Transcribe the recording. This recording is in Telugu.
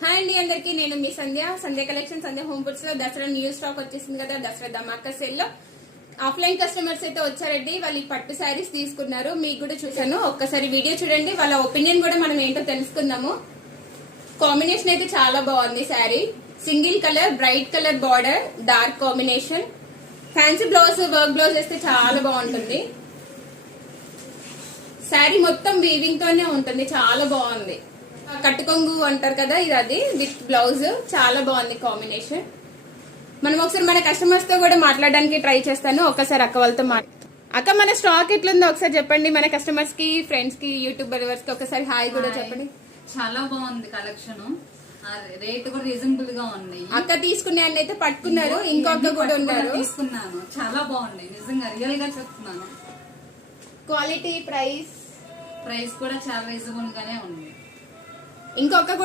హాయ్ అండి అందరికి, నేను మీ సంధ్య కలెక్షన్, సంధ్య హోమ్ ఫుడ్స్ లో దసరా న్యూ స్టాక్ వచ్చేసింది కదా. దసరా ధమాకా సేల్ లో ఆఫ్లైన్ కస్టమర్స్ అయితే వచ్చారండి. వాళ్ళు ఈ పట్టు శారీస్ తీసుకున్నారు. మీకు కూడా చూసాను, ఒక్కసారి వీడియో చూడండి. వాళ్ళ ఒపీనియన్ కూడా మనం ఏంటో తెలుసుకుందాము. కాంబినేషన్ అయితే చాలా బాగుంది. Sari single colour, bright colour border, dark combination, fancy blouse, work blouse వేస్తే చాలా బాగుంటుంది. శారీ మొత్తం వీవింగ్ తోనే ఉంటుంది, చాలా బాగుంది. కట్టుకొంగు అంటారు కదా, ఇది అది విత్ బ్లౌజ్ చాలా బాగుంది కాంబినేషన్. మనం ఒకసారి మన కస్టమర్స్ తో కూడా మాట్లాడడానికి ట్రై చేస్తాను. ఒకసారి అక్క వాళ్ళతో అక్క, మన స్టాక్ ఎట్లుందో ఒకసారి చెప్పండి. మన కస్టమర్స్ కి, ఫ్రెండ్స్ కి, యూట్యూబర్స్ కి ఒకసారి హాయ్ కూడా చెప్పండి. చాలా బాగుంది కలెక్షన్, రేట్ కూడా రీజనబుల్ గా ఉంది. అక్క తీసుకునే అన్ని అయితే పట్టుకున్నారు, ఇంకొక కూడా ఉన్నారు. తీసుకున్నాను, చాలా బాగుంది నిజంగా, రియల్ గా చెప్తున్నాను. క్వాలిటీ, ప్రైస్ కూడా చాలా రీజనబుల్ గానే ఉంది. ఇంకొక